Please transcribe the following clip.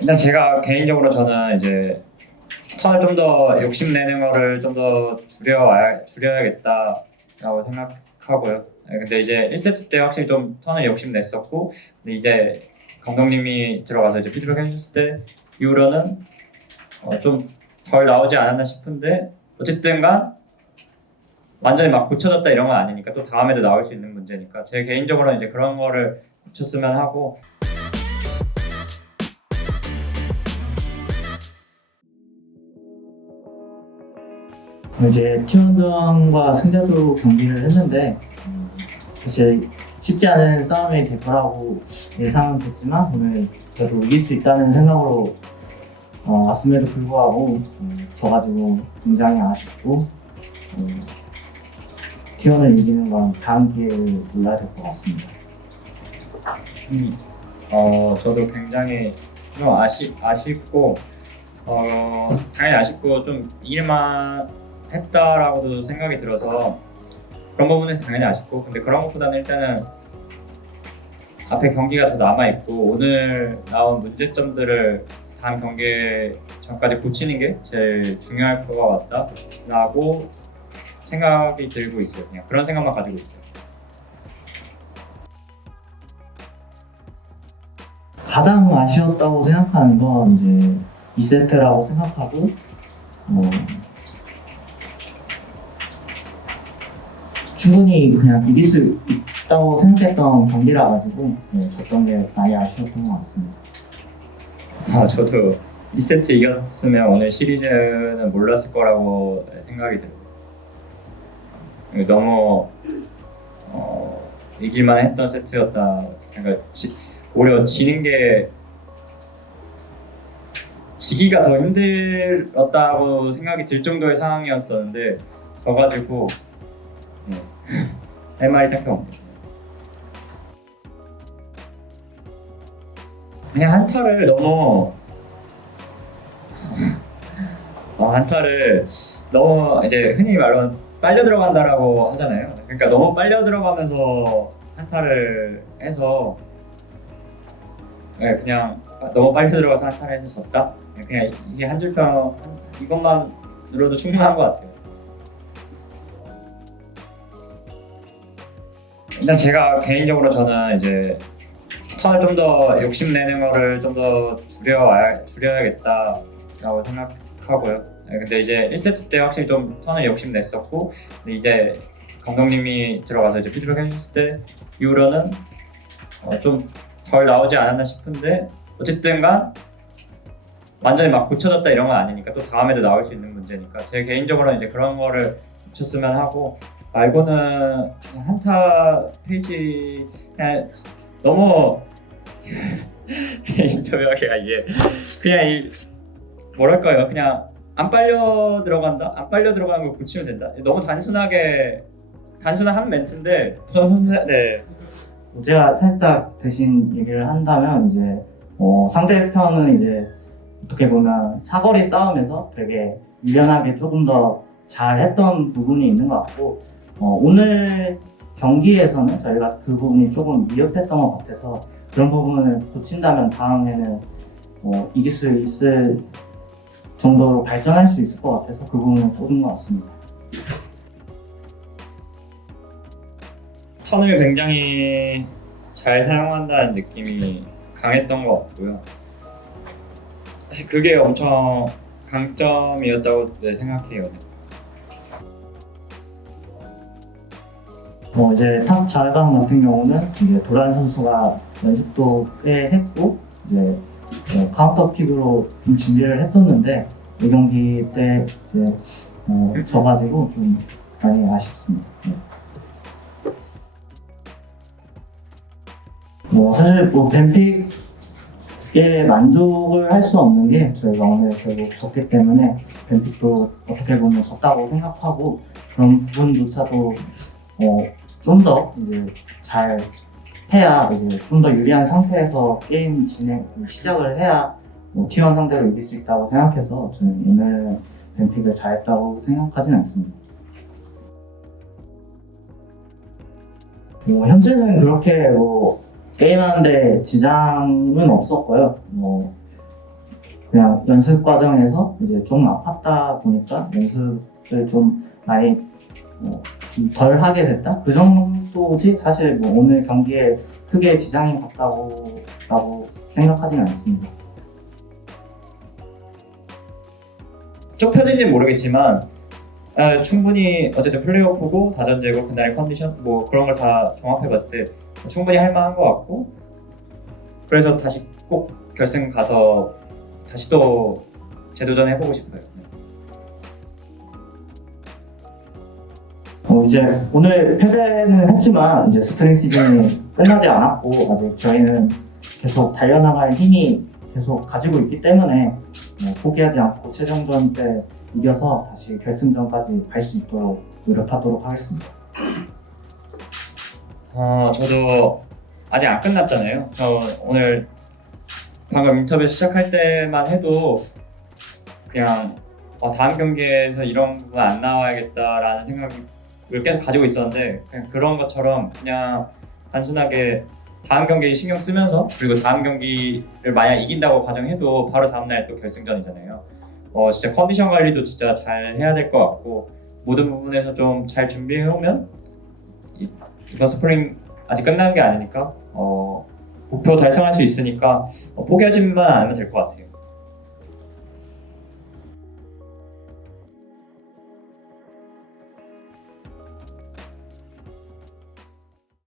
일단 제가 개인적으로 저는 이제 턴을 좀 더 욕심내는 거를 좀 더 줄여야겠다라고 생각하고요. 근데 이제 1세트 때 확실히 좀 턴을 욕심냈었고, 근데 이제 감독님이 들어가서 이제 피드백 해주셨을 때 이후로는 좀 덜 나오지 않았나 싶은데, 어쨌든간 완전히 막 고쳐졌다 이런 건 아니니까 또 다음에도 나올 수 있는 문제니까 제 개인적으로는 이제 그런 거를 고쳤으면 하고. 이제 티원전과 승자도 경기를 했는데 사실 쉽지 않은 싸움이 될 거라고 예상은 됐지만 오늘 그래도 이길 수 있다는 생각으로 왔음에도 불구하고 져가지고 굉장히 아쉽고 티원을 이기는 건 다음 기회를 몰라야 될 것 같습니다. 저도 굉장히 좀 아쉽고, 당연히 아쉽고 좀 일만 했다라고도 생각이 들어서 그런 부분에서 당연히 아쉽고, 근데 그런 것보다는 일단은 앞에 경기가 더 남아있고 오늘 나온 문제점들을 다음 경기 전까지 고치는 게 제일 중요할 것 같다라고 생각이 들고 있어요. 그냥 그런 생각만 가지고 있어요. 가장 아쉬웠다고 생각하는 건 이제 2세트라고 생각하고 충분히 그냥 이길 수 있다고 생각했던 경기라 가지고 졌던 게 많이 아쉬웠던 것 같습니다. 저도 2세트 이겼으면 오늘 시리즈는 몰랐을 거라고 생각이 들어요. 너무 이길만 했던 세트였다. 그러니까 오히려 지기가 더 힘들었다고 생각이 들 정도의 상황이었었는데 져가지고 할 말이 딱히 없네요. 그냥 한타를 너무 이제 흔히 말로는 빨려 들어간다라고 하잖아요. 그러니까 너무 빨려 들어가면서 한타를 해서 그냥 너무 빨려 들어가서 한타를 해서 졌다. 그냥 이게 한 줄평 이것만으로도 충분한 것 같아요. 일단 제가 개인적으로 저는 이제 턴을 좀 더 욕심내는 거를 좀 더 줄여야겠다라고 생각하고요. 근데 이제 1세트 때 확실히 좀 턴을 욕심냈었고, 근데 이제 감독님이 들어가서 이제 피드백 해주셨을 때 이후로는 좀 덜 나오지 않았나 싶은데, 어쨌든간 완전히 막 고쳐졌다 이런 건 아니니까 또 다음에도 나올 수 있는 문제니까 제 개인적으로는 이제 그런 거를 고쳤으면 하고, 말고는 그냥 한타 페이지 그냥 너무 인터뷰하기가 이게 그냥 뭐랄까요, 그냥 안 빨려 들어간다, 안 빨려 들어가는 걸 고치면 된다. 너무 단순한 한 멘트인데 네. 제가 살짝 대신 얘기를 한다면 이제 상대편은 이제 어떻게 보면 사거리 싸움에서 되게 유연하게 조금 더 잘했던 부분이 있는 것 같고 오늘 경기에서는 저희가 그 부분이 조금 미흡했던 것 같아서 그런 부분을 고친다면 다음에는 이길 수 있을 정도로 발전할 수 있을 것 같아서 그 부분을 뽑은 것 같습니다. 턴을 굉장히 잘 사용한다는 느낌이 강했던 것 같고요. 사실 그게 엄청 강점이었다고 생각해요. 이제 탑 자르방 같은 경우는 이제 도란 선수가 연습도 꽤 했고 이제 카운터 픽으로 좀 준비를 했었는데 이 경기 때 이제 져가지고 좀 많이 아쉽습니다. 사실 뱀픽에 만족을 할 수 없는 게 저희가 오늘 결국 졌기 때문에 뱀픽도 어떻게 보면 졌다고 생각하고 그런 부분조차도 좀 더 이제 잘 해야 이제 좀 더 유리한 상태에서 게임 시작을 해야 T1 상대로 이길 수 있다고 생각해서 저는 오늘 뱀픽을 잘했다고 생각하진 않습니다. 현재는 그렇게 게임하는데 지장은 없었고요. 그냥 연습 과정에서 이제 좀 아팠다 보니까 연습을 좀 많이 좀 덜 하게 됐다? 그 정도지 사실 뭐 오늘 경기에 크게 지장이 갔다고 생각하지는 않습니다. 좁혀진지는 모르겠지만 충분히 어쨌든 플레이오프고 다전제고 그날의 컨디션 뭐 그런 걸 다 종합해봤을 때 충분히 할 만한 것 같고 그래서 다시 꼭 결승 가서 다시 또 재도전 해보고 싶어요. 이제 오늘 패배는 했지만 이제 스프링 시즌이 끝나지 않았고 아직 저희는 계속 달려나갈 힘이 계속 가지고 있기 때문에 포기하지 않고 최종전 때 이겨서 다시 결승전까지 갈 수 있도록 노력하도록 하겠습니다. 저도 아직 안 끝났잖아요. 저 오늘 방금 인터뷰 시작할 때만 해도 그냥 다음 경기에서 이런 부분 안 나와야겠다라는 생각을 계속 가지고 있었는데 그냥 그런 것처럼 그냥 단순하게 다음 경기에 신경 쓰면서 그리고 다음 경기를 만약 이긴다고 가정해도 바로 다음날 또 결승전이잖아요. 진짜 컨디션 관리도 진짜 잘 해야 될 것 같고 모든 부분에서 좀 잘 준비해 오면 이번 스프링 아직 끝난 게 아니니까 목표 달성할 수 있으니까 포기하지만 않으면 될 것 같아요.